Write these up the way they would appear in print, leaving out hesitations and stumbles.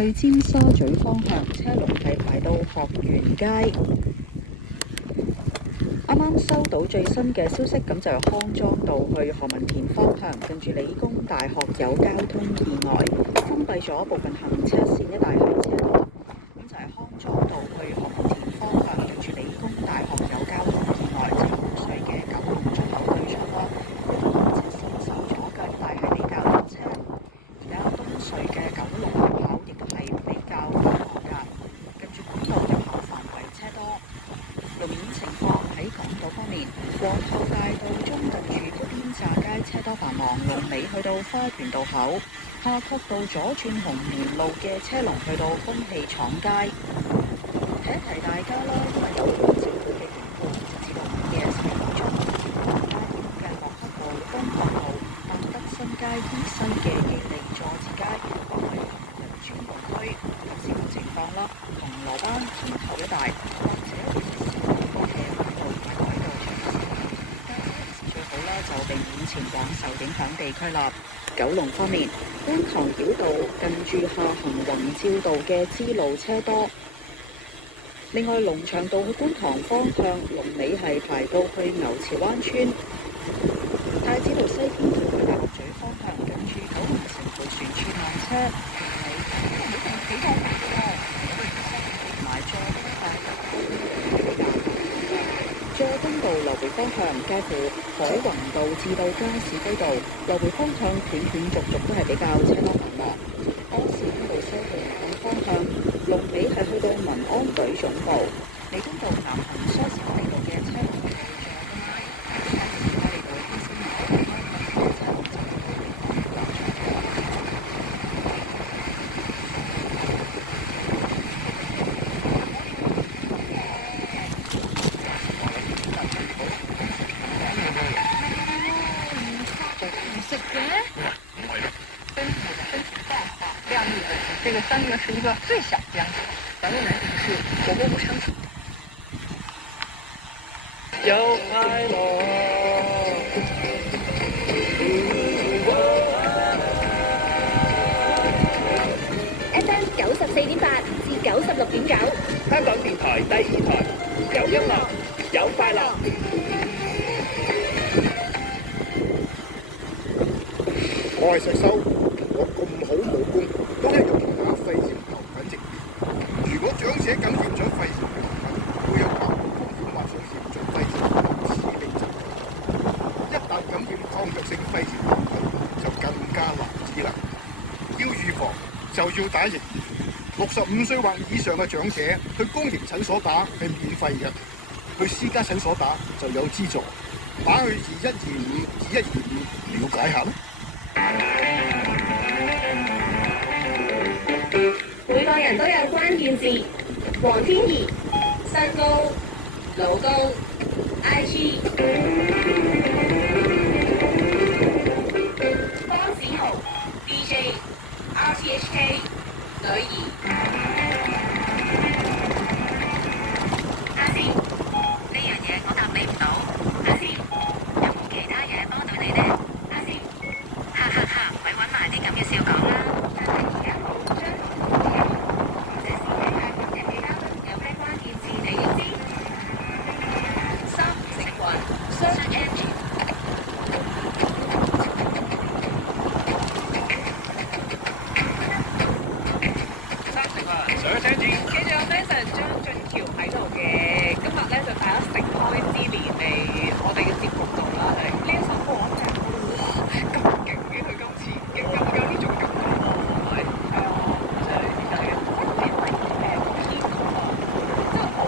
去尖沙咀方向，車龍係排到學園街。啱啱收到最新嘅消息，咁就係康莊道去何文田方向，近住理工大學有交通意外，封閉咗部分行車線，一帶係車多。咁就係康莊道去何文田方向，近住理工大學有交通意外，即係紅隧嘅九龍出口對出啦，部分行車線受阻嘅，一帶係比較多車。而家東隧嘅九龍入口亦都係比較繁忙㗎，近住管道入口範圍車多。路面情況喺港島方面，皇后大道中近住砵甸乍街車多繁忙，龍尾去到花園道口；夏慤道左轉紅棉路嘅車龍去到風氣廠街。提一提大家啦，因為有政府嘅緣故，至到午夜4點鐘，黃大仙嘅莫克道、東角道、達德新街以西嘅宜利佐治街，因為人專用區，及時嘅情況啦，銅鑼灣天后一帶，或者會最好啦，就避免前往受影響地區啦。九龍方面，觀塘繞道近住下行宏照道嘅支路車多。另外，龍翔道去觀塘方向龍尾係排到去牛池灣村。太子道西天橋去大角咀方向近住九龍城迴旋處慢車，佐敦道來回方向介乎海泓道至到加士居道來回方向斷斷續續都係比較車多繁忙。柯士甸道西去元朗方向龍尾係去到民安隊總部。彌敦道南行梳士巴利道嘅車龍係这个三个是一个最小江，咱们南京是火锅无成熟。有快樂。FM 94.8至96.9，香港電台第2台，有音樂，有快樂。我係石修，我咁好武功，都一樣同打肺炎流感疫苗。如果長者感染咗肺炎流感，會有較高風險患上嚴重肺炎同致命疾病。一旦感染抗藥性肺炎流感，就更加難治啦。要預防就要打疫苗。65歲或以上嘅長者去公營診所打係免費嘅，去私家診所打就有資助。打去2125了解下啦。每個人都有關鍵字：黃天怡、身高、老公、IG、方子豪、DJ、RTHK、女兒。阿先，呢樣嘢我答你唔到。阿先，有冇其他嘢幫到你呢？阿先，哈哈哈，咪揾埋啲咁嘅笑講啦。但係而家冇將或者先睇下今日嘅嘉賓有咩關鍵字你要知。三食雲 search engine。記住有 Mason 張俊橋喺度嘅，今日咧就帶咗食開之年嚟我哋嘅節目度啦。呢一首歌我真係哇咁勁嘅，佢今次勁咁有呢種感覺喎，係咪？係啊，即係而家嘅編曲即係我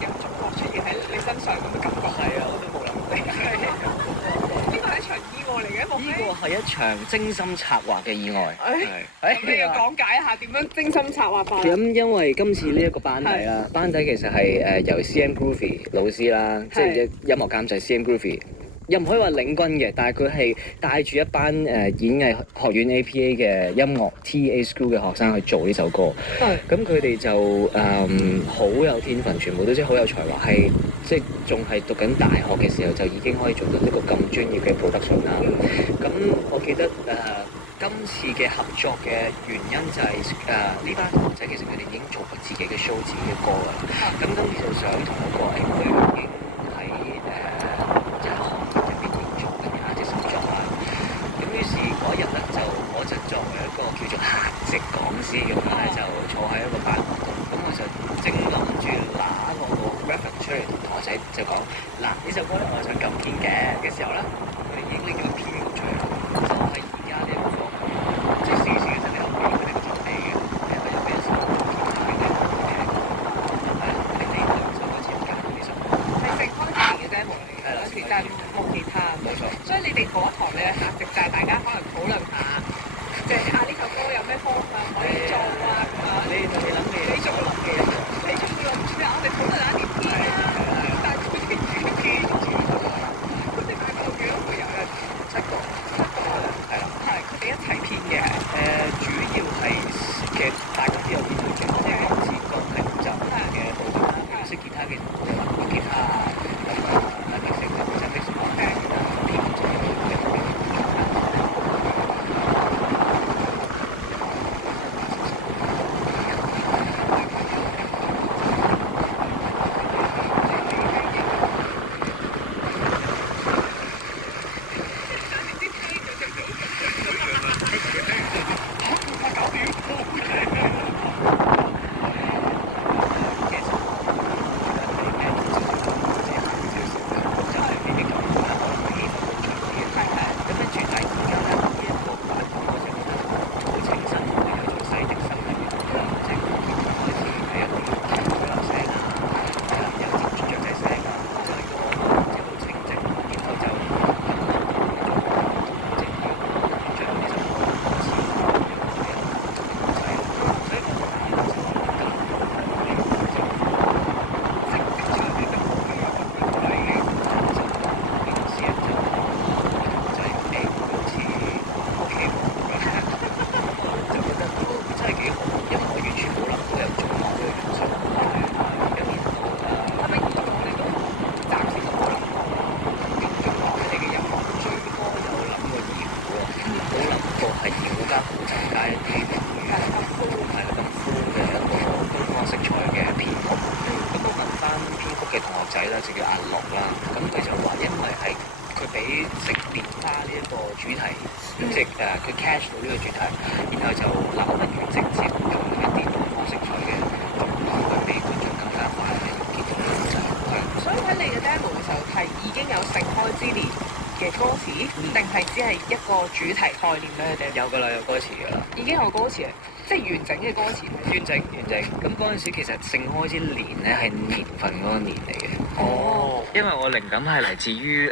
由中國出現喺你身上咁嘅感覺。係啊，我都冇諗過。呢個係一場意外嚟嘅，呢個係一場精心策劃嘅意外。咁你要講解一下點樣精心策劃法？咁因為今次呢一個班底啦，班底其實係由 CM Groovy 老師啦，即係音樂監製 CM Groovy，又唔可以話領軍嘅，但係佢係帶住一班演藝學院 APA 嘅音樂 TA School 嘅學生去做呢首歌。咁佢哋就好有天分，全部都即係好有才華，係即係仲係讀緊大學嘅時候就已經可以做到一個咁專業嘅 production 啦。咁我記得今次嘅合作嘅原因就係呢班同學仔其實佢哋已經做過自己嘅 show、自己嘅歌啦。咁今次就想同一個佢已經喺即係行業入邊已經做緊嘅 artist 合作啦。咁於是嗰日咧我就作為一個叫做客席講師咁樣咧，就坐喺一個班度。咁我就正諗住拿我個 reference 出嚟同同學仔就講，嗱呢首歌咧我係想咁編嘅時候咧，佢哋已經拎咗個編曲出嚟啦，就係而家呢一個即係試試嘅時候，你後邊佢哋個頭尾嘅，有咩首編曲嘅係你兩首歌詞揀呢首，係盛開前嘅 demo 嚟嘅，係啦嗰時就係木吉他，冇錯。所以你哋嗰一堂你嘅客席就係大家可能討論下，即係呢首歌有咩方向可以做啊咁啊。你諗嘅嘢，你做我諗嘅嘢，你仲要唔知咩？我哋討論下點編啊，但係佢哋自己編住，佢哋大概幾多個人啊？7個，係啦。係佢哋一齊編嘅。主要係其實大家都有編到嘅，即係好似鋼琴就嘅部分啦，譬如識吉他嘅就話吉他啊，咁mix 成就 mix 埋編咗嘅。就叫阿樂啦，咁佢就話因為係佢俾食蓮花呢一個主題，即係佢 catch 到呢個主題，然後就諗不如直接用一啲東方色彩嘅作品去俾觀眾更加快嘅見到呢個故仔。所以喺你嘅 demo 嘅時候係已經有盛開之年嘅歌詞，定係只係一個主題概念咧？你哋有㗎啦，有歌詞㗎啦，已經有歌詞，即係完整嘅歌詞。完整。咁嗰陣時其實盛開之年咧係年份嗰個年嚟嘅。哦，因為我靈感係嚟自於